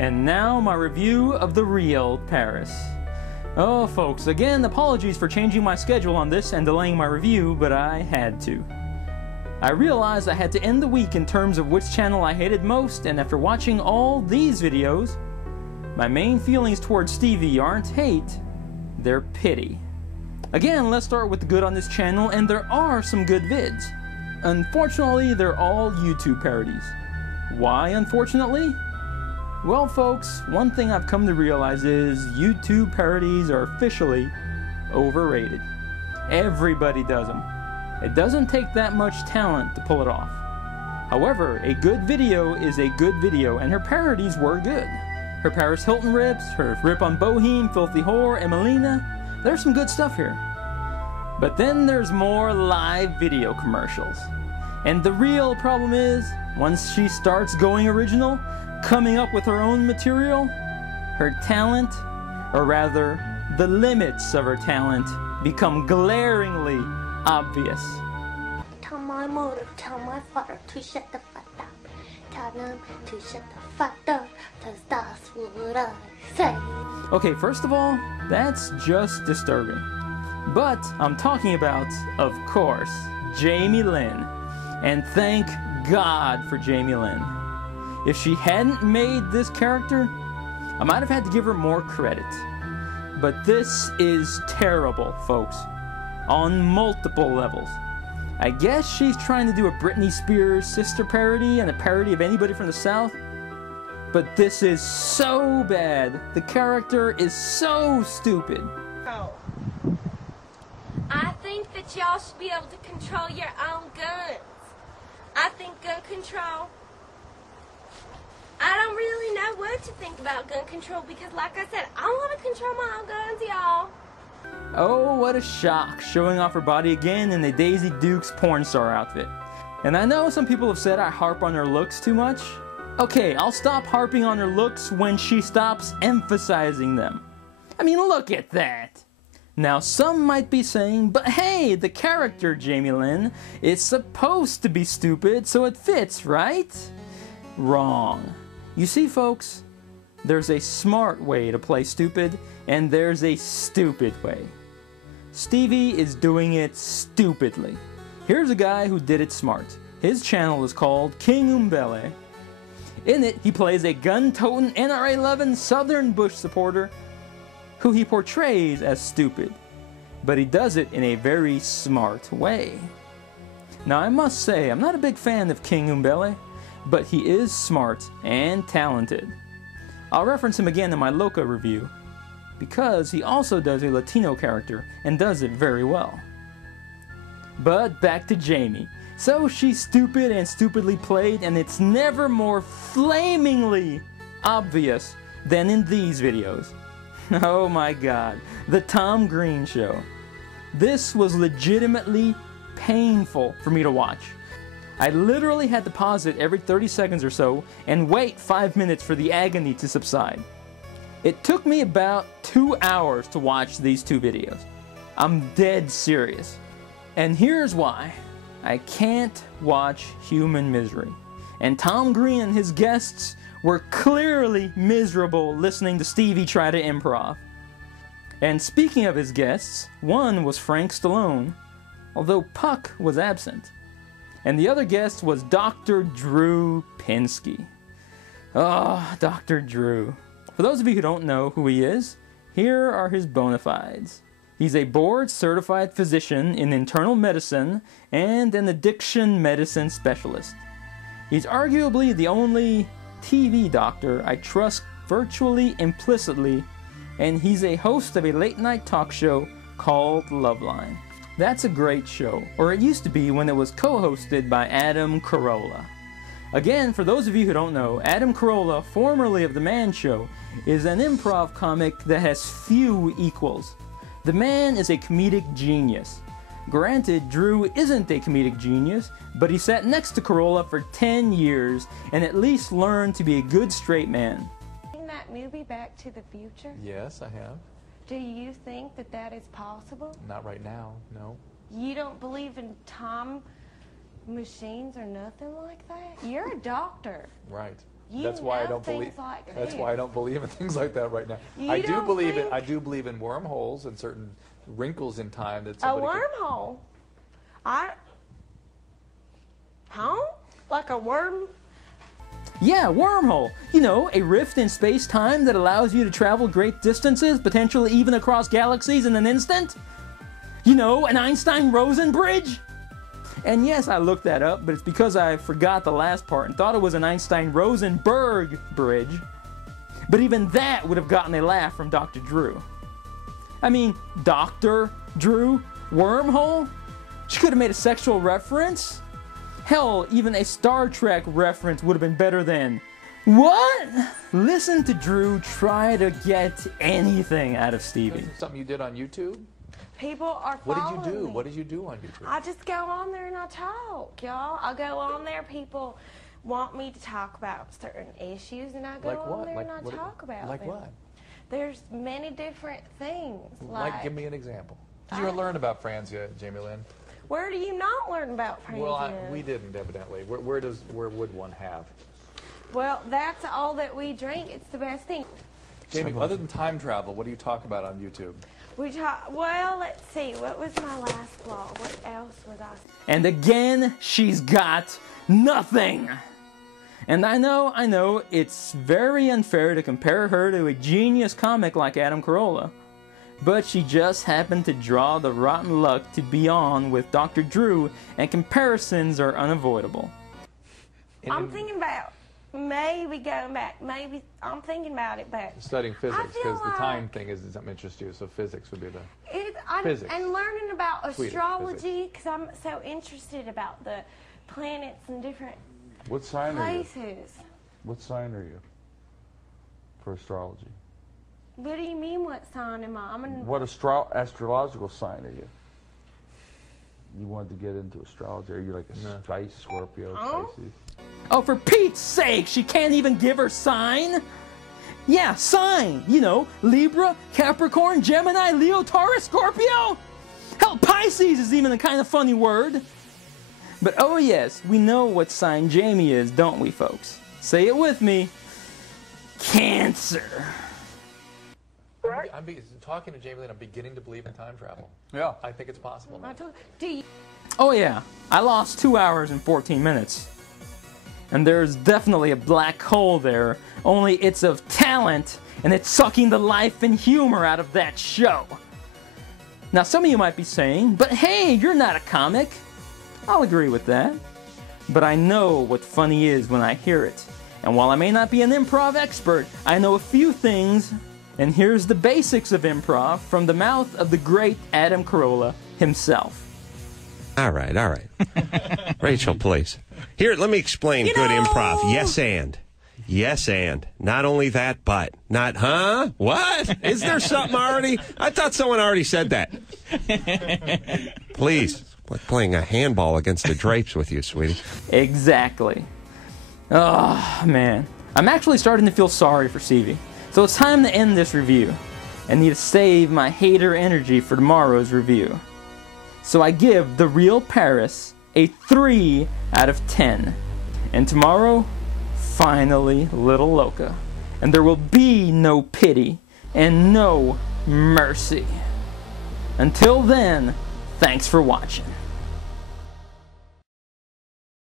And now my review of The Real Paris. Oh folks, again apologies for changing my schedule on this and delaying my review, but I had to. I realized I had to end the week in terms of which channel I hated most, and after watching all these videos, my main feelings towards Stevie aren't hate, they're pity. Again, let's start with the good on this channel, and there are some good vids. Unfortunately, they're all YouTube parodies. Why unfortunately? Well folks, one thing I've come to realize is YouTube parodies are officially overrated. Everybody does them. It doesn't take that much talent to pull it off. However, a good video is a good video, and her parodies were good. Her Paris Hilton rips, her rip on Boheme, Filthy Whore, and Melina, there's some good stuff here. But then there's more live video commercials. And the real problem is, once she starts going original, coming up with her own material, her talent, or rather, the limits of her talent, become glaringly obvious. Tell my mother, tell my father to shut the fuck up. Tell them to shut the fuck up, 'cause that's what I say. Okay, first of all, that's just disturbing. But I'm talking about, of course, Jamie Lynn. And thank God for Jamie Lynn. If she hadn't made this character, I might have had to give her more credit. But this is terrible, folks. On multiple levels. I guess she's trying to do a Britney Spears sister parody and a parody of anybody from the South. But this is so bad. The character is so stupid. Oh. I think that y'all should be able to control your own guns. I think gun control... I don't really know what to think about gun control because, like I said, I want to control my own guns, y'all. Oh, what a shock, showing off her body again in the Daisy Dukes porn star outfit. And I know some people have said I harp on her looks too much. Okay, I'll stop harping on her looks when she stops emphasizing them. I mean, look at that. Now, some might be saying, but hey, the character, Jamie Lynn, is supposed to be stupid, so it fits, right? Wrong. You see, folks, there's a smart way to play stupid, and there's a stupid way. Stevie is doing it stupidly. Here's a guy who did it smart. His channel is called KingUmbele. In it, he plays a gun-toting, NRA-loving Southern Bush supporter who he portrays as stupid, but he does it in a very smart way. Now, I must say, I'm not a big fan of KingUmbele, but he is smart and talented. I'll reference him again in my Loca review, because he also does a Latino character and does it very well. But back to Jamie. So she's stupid and stupidly played, and it's never more flamingly obvious than in these videos. Oh my God, the Tom Green Show. This was legitimately painful for me to watch. I literally had to pause it every 30 seconds or so and wait 5 minutes for the agony to subside. It took me about 2 hours to watch these two videos. I'm dead serious. And here's why. I can't watch human misery. And Tom Green and his guests were clearly miserable listening to Stevie try to improv. And speaking of his guests, one was Frank Stallone, although Puck was absent. And the other guest was Dr. Drew Pinsky. Oh, Dr. Drew. For those of you who don't know who he is, here are his bona fides. He's a board-certified physician in internal medicine and an addiction medicine specialist. He's arguably the only TV doctor I trust virtually implicitly, and he's a host of a late-night talk show called Loveline. That's a great show, or it used to be when it was co-hosted by Adam Carolla. Again, for those of you who don't know, Adam Carolla, formerly of The Man Show, is an improv comic that has few equals. The man is a comedic genius. Granted, Drew isn't a comedic genius, but he sat next to Carolla for 10 years and at least learned to be a good straight man. In that movie, Back to the Future? Yes, I have. Do you think that that is possible? Not right now, no. You don't believe in time machines or nothing like that? You're a doctor. Right. You That's why I know don't believe. things like That's this. why I don't believe in things like that right now. You I do don't believe think- I do believe in wormholes and certain wrinkles in time that A somebody. could- wormhole. Huh? Like a worm? Yeah, wormhole. You know, a rift in space-time that allows you to travel great distances, potentially even across galaxies in an instant. You know, an Einstein-Rosen bridge. And yes, I looked that up, but it's because I forgot the last part and thought it was an Einstein-Rosenberg bridge. But even that would have gotten a laugh from Dr. Drew. I mean, Dr. Drew? Wormhole? She could have made a sexual reference. Hell, even a Star Trek reference would have been better than, what? Listen to Drew try to get anything out of Stevie. Something you did on YouTube? People are What following did you do? me. What did you do on YouTube? I just go on there and I talk, y'all. I go on there, people want me to talk about certain issues, and I go Like on what? there Like and I what? talk about Like them. what? There's many different things. Like, give me an example. Did you learn about Franzia, Jamie Lynn? Where do you not learn about Franzia? Well, we didn't, evidently. Where would one have? Well, that's all that we drink. It's the best thing. Jamie, other than time travel, what do you talk about on YouTube? We talk. Well, let's see. What was my last vlog? What else was I? And again, she's got nothing. And I know, it's very unfair to compare her to a genius comic like Adam Carolla. But she just happened to draw the rotten luck to be on with Dr. Drew, and comparisons are unavoidable. I'm thinking about maybe going back. Maybe I'm thinking about it, but Studying physics, feel because the time thing is something interests you, so physics would be the... Physics. and learning about Sweet, astrology, because I'm so interested about the planets and different What sign are you? places. What sign are you for astrology? What do you mean? What sign am I? I'm an. What astrological sign are you? You wanted to get into astrology. Are you like a Spice, Scorpio, Pisces? Oh, for Pete's sake, she can't even give her sign? Yeah, sign! You know, Libra, Capricorn, Gemini, Leo, Taurus, Scorpio? Hell, Pisces is even a kind of funny word. But oh yes, we know what sign Jamie is, don't we, folks? Say it with me. Cancer. Talking to Jamie Lynn, I'm beginning to believe in time travel. Yeah. I think it's possible now. Do you? Oh yeah, I lost 2 hours and 14 minutes. And there's definitely a black hole there, only it's of talent, and it's sucking the life and humor out of that show. Now some of you might be saying, but hey, you're not a comic. I'll agree with that. But I know what funny is when I hear it. And while I may not be an improv expert, I know a few things. And here's the basics of improv from the mouth of the great Adam Carolla himself. All right. Rachel, please. Here, let me explain good improv. Yes, and. Yes, and. Not only that, but. Not, huh? What? Is there something already? I thought someone already said that. Please. Like playing a handball against the drapes with you, sweetie. Exactly. Oh, man. I'm actually starting to feel sorry for Stevie. So it's time to end this review. I need to save my hater energy for tomorrow's review. So I give TheRealParis a 3 out of 10. And tomorrow, finally, Little Loca. And there will be no pity and no mercy. Until then, thanks for watching.